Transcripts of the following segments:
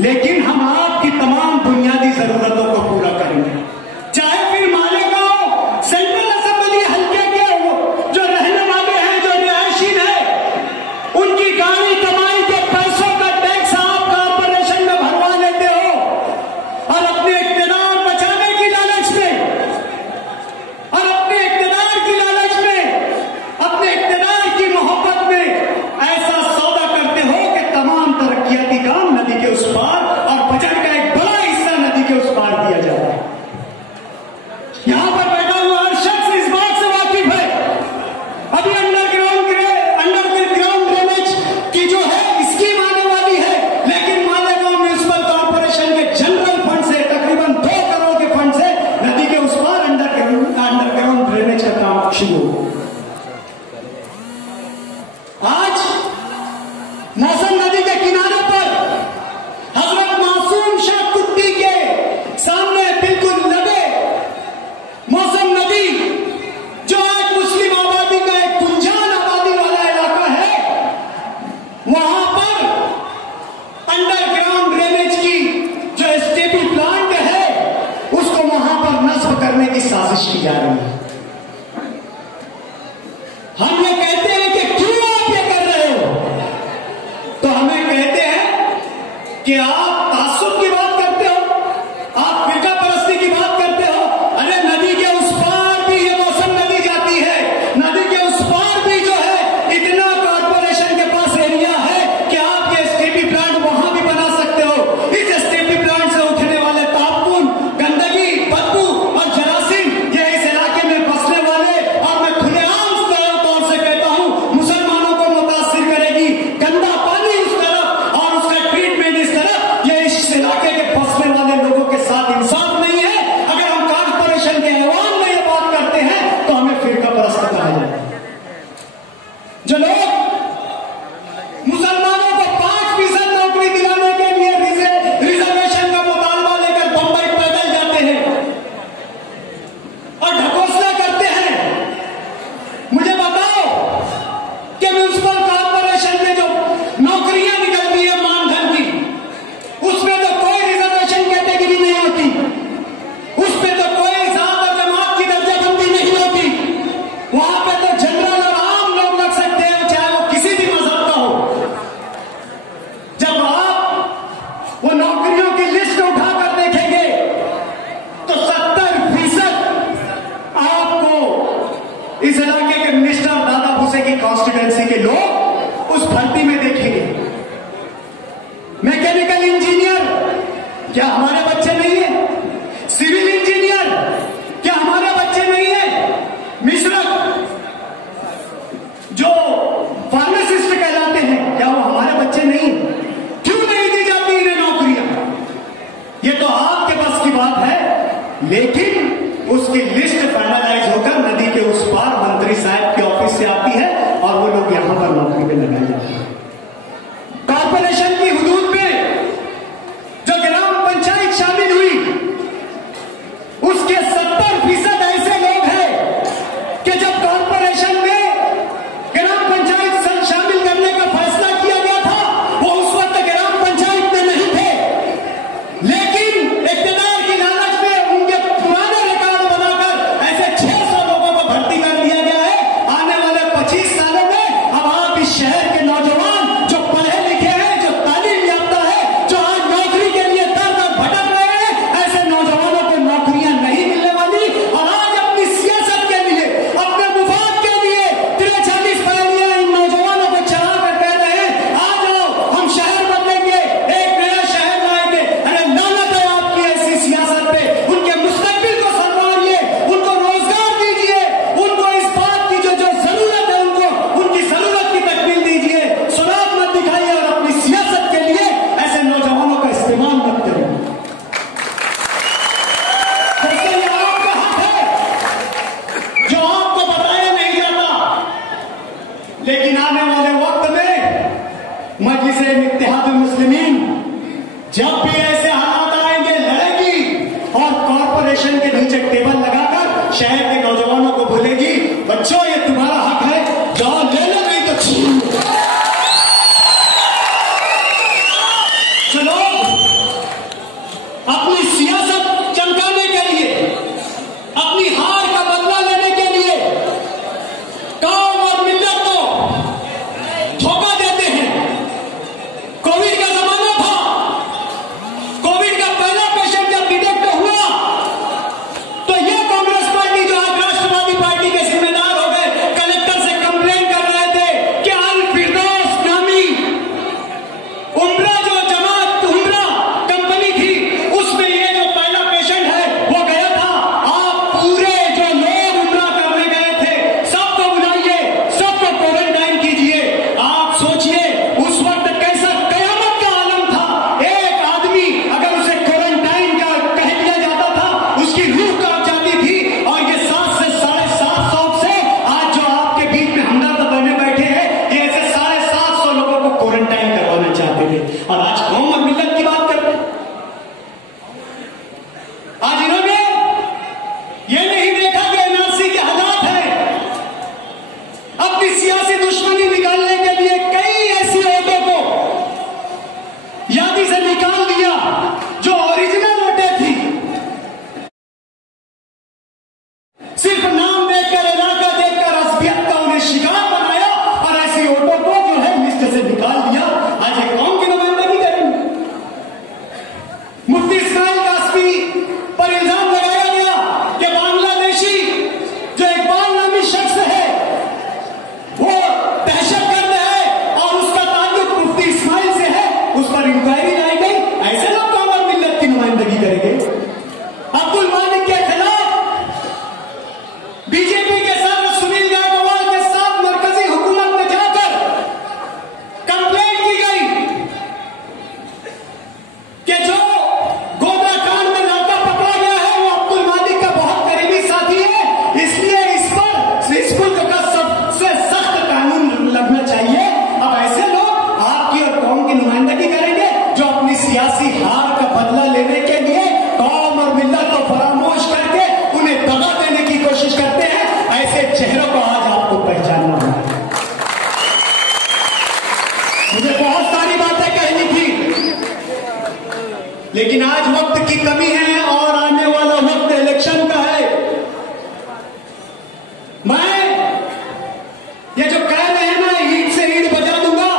लेकिन हम आपकी तमाम बुनियादी जरूरतों को पूरा करेंगे। चाहे फिर मालेगांव सेंट्रल असेंबली हल्के के जो रहने वाले हैं, जो रिहायशीन है, उनकी गाड़ी कमाई के पैसों का टैक्स आप कारपोरेशन में भरवा लेते हो और अपने इक्तिदार बचाने की लालच में और अपने इक्तिदार की लालच में, अपने इक्तिदार की मोहब्बत में ऐसा सौदा करते हो कि तमाम तरक्कियाती काम नदी के उस पार और बजट का एक बड़ा हिस्सा नदी के उस पार दिया जाता है। यहां पर बैठा हुआ हर शख्स इस बात से वाकिफ है, अभी अंडरग्राउंड ड्रेनेज की जो है स्कीम आने वाली है, लेकिन मालेगांव म्युनिसिपल कॉर्पोरेशन के जनरल फंड से तकरीबन 2 करोड़ के फंड से नदी के उस पार अंडरग्राउंड ड्रेनेज का काम शुरू हो। आज मौसम नदी के किनारे पर हजरत मासूम शाह कुत्ती के सामने बिल्कुल लगे मौसम नदी, जो आज मुस्लिम आबादी का एक गुंजान आबादी वाला इलाका है, वहां पर अंडरग्राउंड ड्रेनेज की जो एसटीपी प्लांट है उसको वहां पर नस्ब करने की साजिश की जा रही है। हम ये कहते हैं कि क्यों आप ये कर रहे हो, तो हमें कहते हैं कि आप तासुब की बात करते हो, आप फिरका परस्ती की बात करते हो। अरे नदी के उस पार भी ये मौसम नदी जाती है, नदी के उस पार भी जो है इतना कॉर्पोरेशन के पास एरिया है कि आप ये एसटीपी प्लांट वहां भी बना सकते हो। इस एसटीपी प्लांट से उठने वाले तापकुन, गंदगी, बदबू और जरासीम ये इस इलाके में बसने वाले, और मैं खुलेआम तौर से कहता हूं, मुसलमानों को मुतासिर करेगी। गंदा पानी उस तरफ और उसका ट्रीटमेंट इस तरफ, ये इस इलाके के बसने वाले लोगों के साथ इंसाफ नहीं है। अगर हम कॉर्पोरेशन के ऐवान में ये बात करते हैं तो हमें फिरका परस्त कहा जाए। जो लोग मुसलमानों को 5% नौकरी दिलाने के लिए रिजर्वेशन का मुतालबा लेकर बंबई पैदल जाते हैं और ढकोसला करते हैं, मुझे बताओ कि म्युनिसिपल कॉर्पोरेशन में जो नौकरियां निकलती है मानधन की, उसमें तो कोई रिजर्वेशन कैटेगरी नहीं होती, उसमें तो कोई जात और जमात की दर्जाबंदी नहीं होती। वहां पे तो जनरल और आम लोग लग सकते हैं, चाहे वो किसी भी मजहब का हो। जब आप वो नौकरियों की लिस्ट उठाकर देखेंगे तो 70% आपको इस इलाके के मिनिस्टर दादा भूसे की कॉन्स्टिट्यूएंसी के लोग उस भर्ती में देखेंगे। मैकेनिकल इंजीनियर, क्या हमारे बच्चे नहीं है? सिविल इंजीनियर, क्या हमारे बच्चे नहीं है? मिश्रक, जो फार्मासिस्ट कहलाते हैं, क्या वो हमारे बच्चे नहीं? क्यों नहीं दी जाती इन्हें नौकरियां? ये तो आपके बस की बात है, लेकिन उसकी लिस्ट फाइनलाइज होकर नदी के उस पार मंत्री साहब के ऑफिस से आती है और वो लोग यहां पर नौकरी पे लगाए जाते हैं। कॉर्पोरेशन की हुदूद में जो ग्राम पंचायत शामिल हुई, उसके 70% ऐसे लोग हैं कि जब कॉर्पोरेशन में ग्राम पंचायत शामिल करने का फैसला किया गया था, वो उस वक्त ग्राम पंचायत में नहीं थे, लेकिन इक्तिदार की लालच में उनके पुराने रिकॉर्ड बनाकर ऐसे 600 लोगों को भर्ती कर दिया गया है। आने वाले 25 सालों में अब आप इस शहर के नौजवान जो पढ़े लिखे हैं, जो तालीम याफ्ता है, जो आज नौकरी के लिए दर दर भटक रहे हैं, ऐसे नौजवानों को नौकरियां नहीं मिलने वाली। और आज अपनी सियासत के लिए, अपने मुफाद के लिए 43 पहलियां इन नौजवानों को चढ़ा कर कह रहे हैं, आ जाओ हम शहर बदलेंगे, एक नया शहर लाएंगे। अरे लानत है आपकी ऐसी सियासत पे। उनके मुस्तकबिल को संवारिए, उनको रोजगार दीजिए, उनको इस बात की जो जरूरत है उनको उनकी जरूरत की तकमील दीजिए। सुराग मत दिखाइए और अपनी सियासत के लिए ऐसे नौजवानों का इस्तेमाल मत करिए। जैसे ये आपका हक है जो आपको बताया नहीं जाता, लेकिन आने वाले वक्त में मजलिस-ए-इत्तेहादुल मुस्लिमीन जब भी ऐसे हालात आएंगे लड़ेगी और कॉर्पोरेशन के नीचे टेबल लगाकर शहर के नौजवानों को बोलेगी, बच्चों ये तुम्हारा हक है, जाओ ले लो, नहीं तो छीन लो। चलो क्वारंटाइन करवाना चाहते थे, और आज कौम और मिल्लत की बात करते हैं। आज इन्होंने ये नहीं देखा कि एनआरसी के हालात है। अपनी सियासी दुश्मनी निकालने के लिए कई ऐसी वोटों को यादी से निकाल दिया जो ओरिजिनल वोटें थी। सिर्फ नाम देखकर, इलाका देखकर, असबियत का उन्हें शिकार बनाया और ऐसी वोटों को जो है लिस्ट से निकाल दिया। आज एक कौम की नुमाइंदगी करेंगे। मुफ्ती इस्माइल कासमी पर इल्जाम लगाया गया कि बांग्लादेशी जो इकबाल नामी शख्स है वो दहशतगर्द है और उसका ताल्लुक मुफ्ती इस्माइल से है, उस पर इंक्वायरी लाई गई। ऐसे लोग कौम और मिल्लत की नुमाइंदगी करेंगे। अब्दुल मालिक के खिलाफ बीजेपी के सदर सुनील गायकवाड़ के साथ मरकजी हुकूमत में जाकर कंप्लेंट की गई कि जो गोदा कांड में लड़का पकड़ा गया है वो अब्दुल मालिक का बहुत करीबी साथी है, इसलिए इस पर इस मुल्क का सबसे सख्त कानून लगना चाहिए। अब ऐसे लोग आपकी और कौम की नुमाइंदगी करेंगे जो अपनी सियासी हार का बदला लेने के लिए कौम और मिल्लत को फरामोश करके उन्हें दगा देने की कोशिश करते हैं। ऐसे चेहरों को आज आपको पहचानना होगा। मुझे बहुत सारी बातें कहनी थी, लेकिन आज वक्त की कमी है और आने वाला वक्त इलेक्शन का है। मैं ये जो कह रहे हैं ना ईद से ईद बजा दूंगा,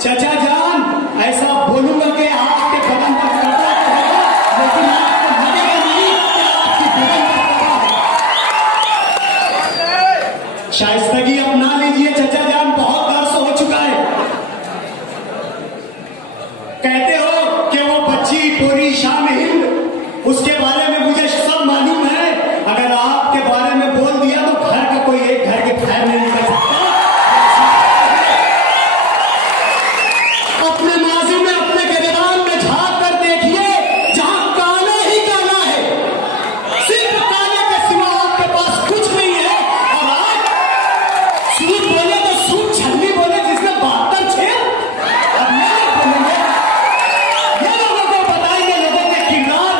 चाचा जान ऐसा बोलूंगा कि आपके बदन पर कपड़ा रहेगा, लेकिन आपको लगेगा नहीं कि आपकी बदन पर कपड़ा है। शाइस्तगी अपना लीजिए चाचा जान, बहुत दर्स हो चुका है। कहते हो कि वो बच्ची पूरी शान हिंद, उसके बारे में मुझे सब मालूम है। अगर आपके बारे में बोल दिया तो घर का कोई एक घर के बाहर नहीं निकल सकता। अपने माजी में, अपने गिरदान में झांक कर देखिए, जहां काला ही काला है, सिर्फ काले के सिवा आपके पास कुछ नहीं है। और आज सूद बोले तो सूद छन्नी बोले जिसने 72 छेद, अब ये लोग बोलेंगे, ये लोगों को बताएंगे, लोगों के किरदार,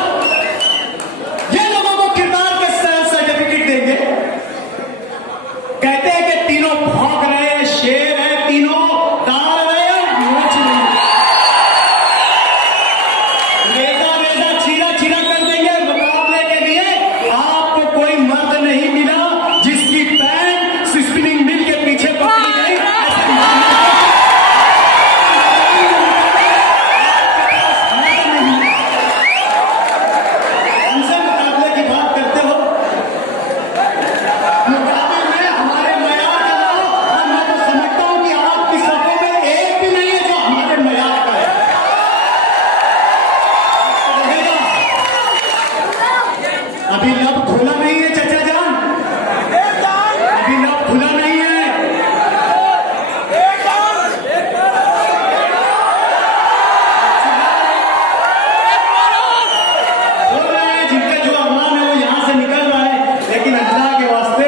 ये लोगों को किरदार के सर्टिफिकेट देंगे। कहते हैं कि तीनों भौंक रहे हैं, शेर है, तीनों ताड़ रहे हैं, नोच नहीं। रेजा रेजा चीरा चीरा कर देंगे। मुकाबले के लिए आपको कोई मर्द नहीं मिला जिसकी पैंट स्पिनिंग मिल के पीछे पकड़ी गई। ऐसे मामले हमसे मुकाबले की बात करते हो, मुकाबले में हमारे मयार का लाओ, और मैं तो समझता हूं कि आपकी सफों में एक भी नहीं है जो हमारे मयार का है। रहेगा। अभी लब खुला नहीं है चाचा जान, अभी लब खुला नहीं है। बोल रहे हैं जिनका जो अरमान है वो यहां से निकल रहा है, लेकिन अल्लाह के वास्ते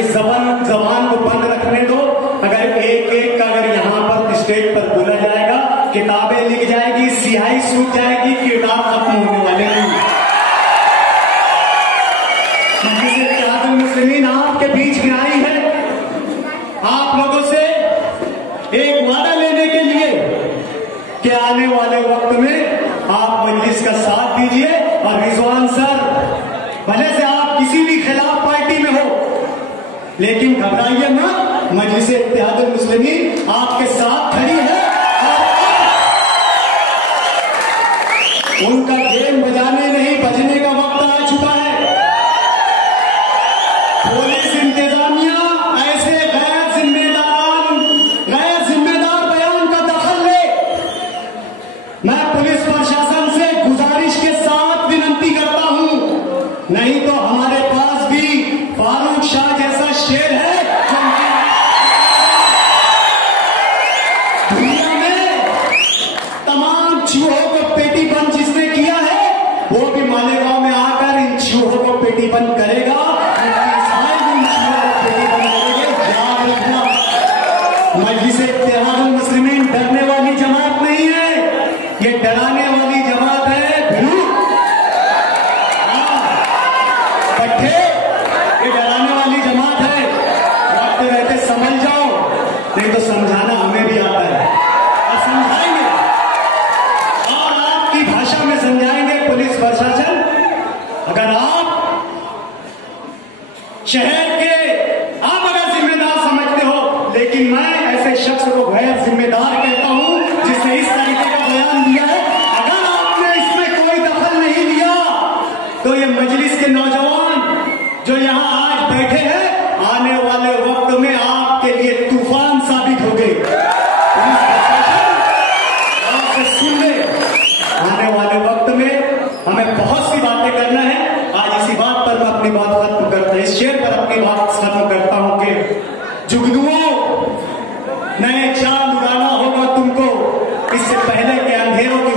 इस जबान को बंद रखने दो। अगर एक एक का अगर यहां पर स्टेज पर बोला जाएगा, किताबें लिख जाएगी, सियाही सूख जाएगी, किरदार खत्म होने वाले नहीं। मजलिस इत्तेहादुल मुस्लिमीन आपके बीच में आई है आप लोगों से एक वादा लेने के लिए कि आने वाले वक्त में आप मजलिस का साथ दीजिए। और रिजवान सर, भले से आप किसी भी खिलाफ पार्टी में हो, लेकिन घबराइए ना, मजलिस इत्तेहादुल मुस्लिमीन आपके साथ खड़ी है। और उनका गेम बजाने नहीं, बजने का वक्त आ चुका है। पुलिस इंतजामिया ऐसे गैर जिम्मेदार बयान का दखल ले। मैं पुलिस प्रशासन से गुजारिश के साथ विनती करता हूं, नहीं तो हमारे पास भी फारूक शाह जैसा शेर है जो दुनिया में तमाम चूहों को पेटी बंद जिसने किया बैठे हैं, आने वाले वक्त में आपके लिए तूफान साबित हो गए। आपसे सुन ले, आने वाले वक्त में हमें बहुत सी बातें करना है। आज इसी बात पर मैं अपनी बात खत्म करता हूं, इस शेर पर अपनी बात खत्म करता हूं कि जुगनुओं, नए चांद उड़ाना होगा तुमको, इससे पहले के अंधेरों की